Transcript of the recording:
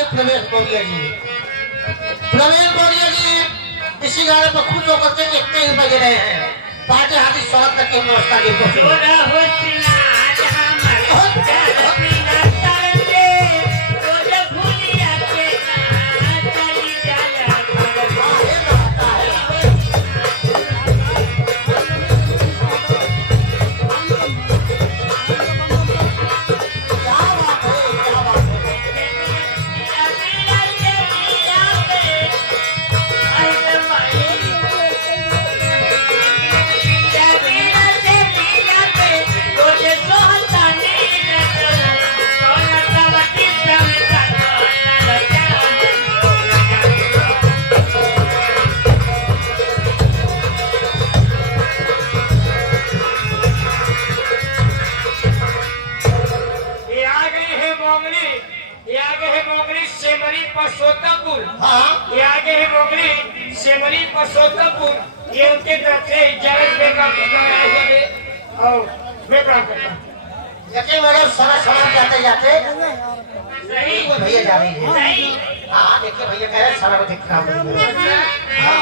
आगे प्रवेश बोलिए जी। प्रवेश बोलिए जी। इसी गाने पर खुश होकर के देखते ही बज रहे हैं। बाटे हाथी स्वागत करके नमस्कार जी को। परसोत्तमपुर। हाँ ये आगे है मोगली शेमरी परसोत्तमपुर। ये उनके तरफ से इजाजत बेकार और बेकार करता। लेकिन मेरे सारा सामान जाते जाते सही भैया जा रही है। सही। हाँ देखिए भैया कह रहे हैं सारा को दिखा। हाँ